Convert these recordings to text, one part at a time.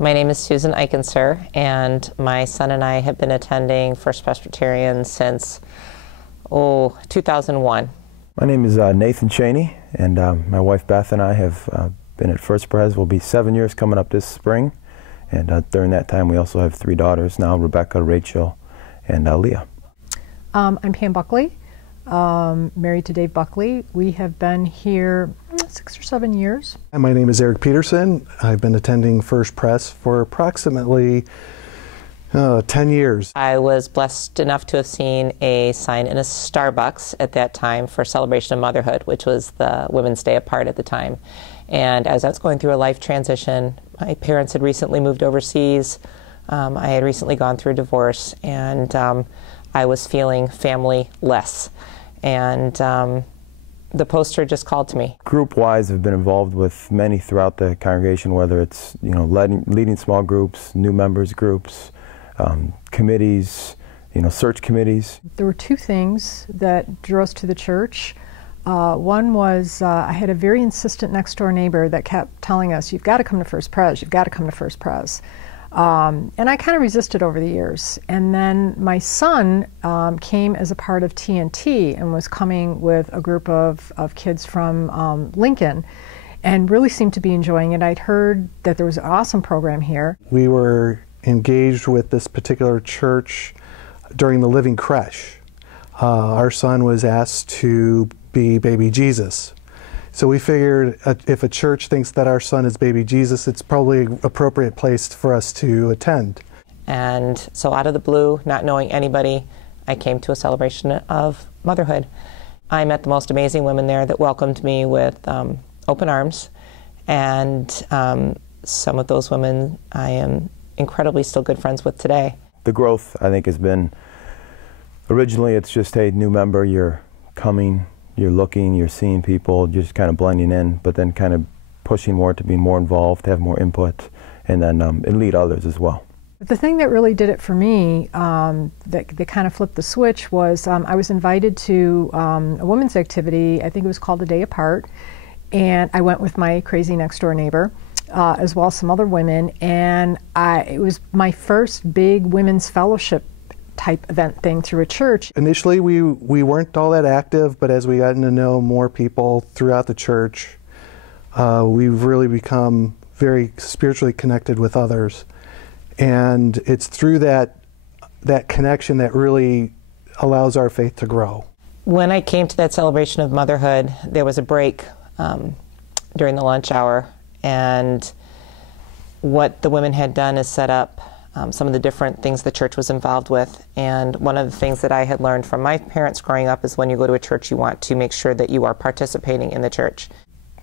My name is Susan Eichenser, and my son and I have been attending First Presbyterian since, 2001. My name is Nathan Cheney, and my wife Beth and I have been at First Pres. We'll be 7 years coming up this spring, and during that time we also have 3 daughters now, Rebecca, Rachel, and Leah. I'm Pam Buckley, married to Dave Buckley. We have been here 6 or 7 years. My name is Eric Peterson. I've been attending First Pres for approximately 10 years. I was blessed enough to have seen a sign in a Starbucks at that time for Celebration of Motherhood, which was the Women's Day apart at the time. And as I was going through a life transition, my parents had recently moved overseas. I had recently gone through a divorce, and I was feeling family-less. And the poster just called to me. Group-wise, I've been involved with many throughout the congregation, whether it's leading small groups, new members groups, committees, search committees. There were 2 things that drew us to the church. One was I had a very insistent next door neighbor that kept telling us, "You've got to come to First Pres, you've got to come to First Pres." And I kind of resisted over the years. And then my son came as a part of TNT and was coming with a group of kids from Lincoln and really seemed to be enjoying it. I'd heard that there was an awesome program here. We were engaged with this particular church during the Living Creche. Our son was asked to be baby Jesus. So we figured if a church thinks that our son is baby Jesus, it's probably an appropriate place for us to attend. And so out of the blue, not knowing anybody, I came to a celebration of motherhood. I met the most amazing women there that welcomed me with open arms. And some of those women I am incredibly still good friends with today. The growth, I think, has been, originally it's just, hey, new member, you're coming, you're looking, you're seeing people, just kind of blending in, but then kind of pushing more to be more involved, to have more input, and then and lead others as well. The thing that really did it for me, that kind of flipped the switch, was I was invited to a women's activity. I think it was called A Day Apart, and I went with my crazy next door neighbor, as well as some other women, and it was my first big women's fellowship type event thing through a church. Initially we weren't all that active, but as we gotten to know more people throughout the church, we've really become very spiritually connected with others. And it's through that connection that really allows our faith to grow. When I came to that celebration of motherhood, there was a break during the lunch hour, and what the women had done is set up some of the different things the church was involved with. And one of the things that I had learned from my parents growing up is when you go to a church, you want to make sure that you are participating in the church.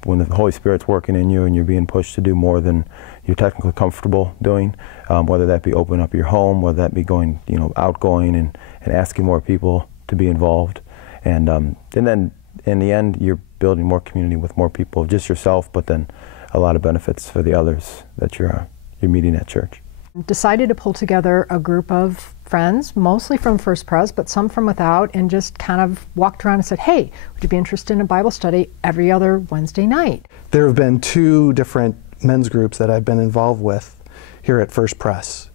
When the Holy Spirit's working in you and you're being pushed to do more than you're technically comfortable doing, whether that be open up your home, whether that be going, outgoing and asking more people to be involved. And then in the end, you're building more community with more people, just yourself, but then a lot of benefits for the others that you're meeting at church. Decided to pull together a group of friends, mostly from First Pres, but some from without, and just kind of walked around and said, "Hey, would you be interested in a Bible study every other Wednesday night?" There have been 2 different men's groups that I've been involved with here at First Pres.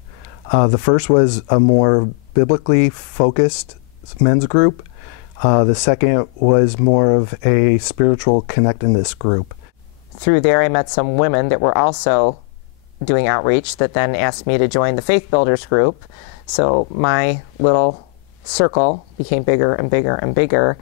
The first was a more biblically focused men's group. The second was more of a spiritual connectedness group. Through there I met some women that were also doing outreach that then asked me to join the Faith Builders group. So my little circle became bigger and bigger and bigger,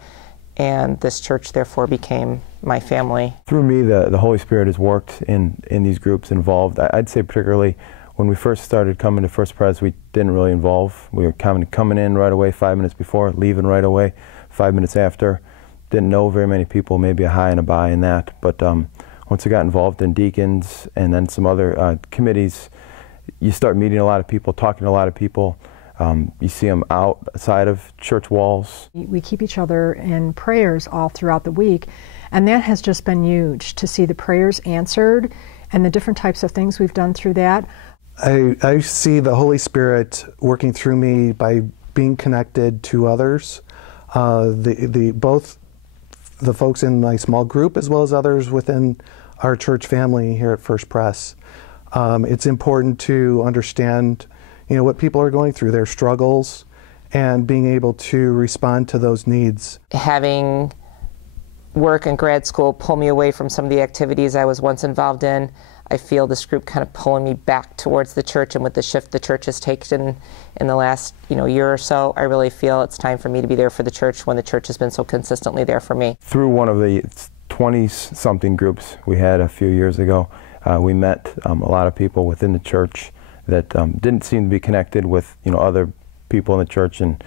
and this church therefore became my family. Through me, the Holy Spirit has worked in these groups involved. I'd say particularly when we first started coming to First Pres, we didn't really involve. We were coming in right away 5 minutes before, leaving right away 5 minutes after. Didn't know very many people, maybe a hi and a bye in that, but once I got involved in deacons and then some other committees, you start meeting a lot of people, talking to a lot of people. You see them outside of church walls. We keep each other in prayers all throughout the week, and that has just been huge to see the prayers answered and the different types of things we've done through that. I see the Holy Spirit working through me by being connected to others, both the folks in my small group as well as others within our church family here at First Pres. It's important to understand, what people are going through, their struggles, and being able to respond to those needs. Having work and grad school pull me away from some of the activities I was once involved in, I feel this group kind of pulling me back towards the church, and with the shift the church has taken in the last year or so, I really feel it's time for me to be there for the church when the church has been so consistently there for me. Through one of the 20-something groups we had a few years ago, we met a lot of people within the church that didn't seem to be connected with other people in the church, and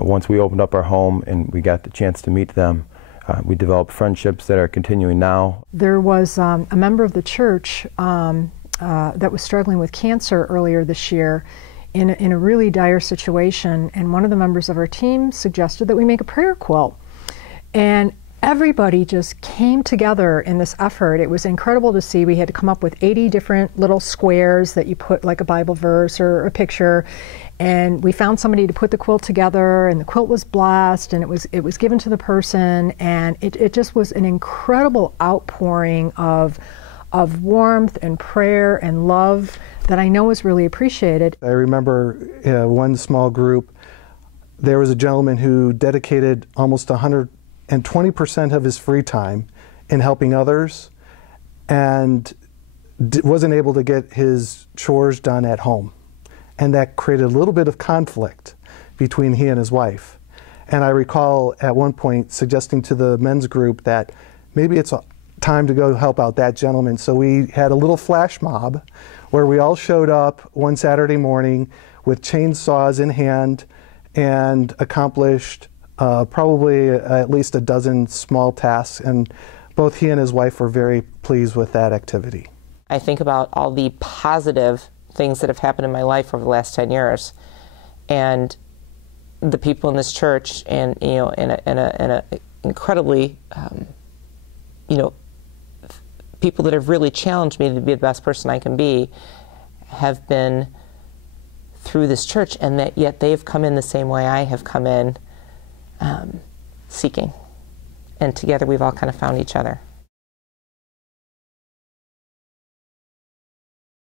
once we opened up our home and we got the chance to meet them, we developed friendships that are continuing now. There was a member of the church that was struggling with cancer earlier this year in a really dire situation, and one of the members of our team suggested that we make a prayer quilt. And everybody just came together in this effort. It was incredible to see. We had to come up with 80 different little squares that you put like a Bible verse or a picture, and we found somebody to put the quilt together, and the quilt was blessed, and it was given to the person, and it just was an incredible outpouring of warmth and prayer and love that I know was really appreciated. I remember one small group, there was a gentleman who dedicated almost 120% of his free time in helping others, and wasn't able to get his chores done at home. And that created a little bit of conflict between he and his wife. And I recall at one point suggesting to the men's group that maybe it's time to go help out that gentleman. So we had a little flash mob where we all showed up one Saturday morning with chainsaws in hand and accomplished probably at least a dozen small tasks, and both he and his wife were very pleased with that activity. I think about all the positive things that have happened in my life over the last 10 years, and the people in this church, and in a incredibly people that have really challenged me to be the best person I can be, have been through this church, and that yet they've come in the same way I have come in, seeking, and together we've all kind of found each other.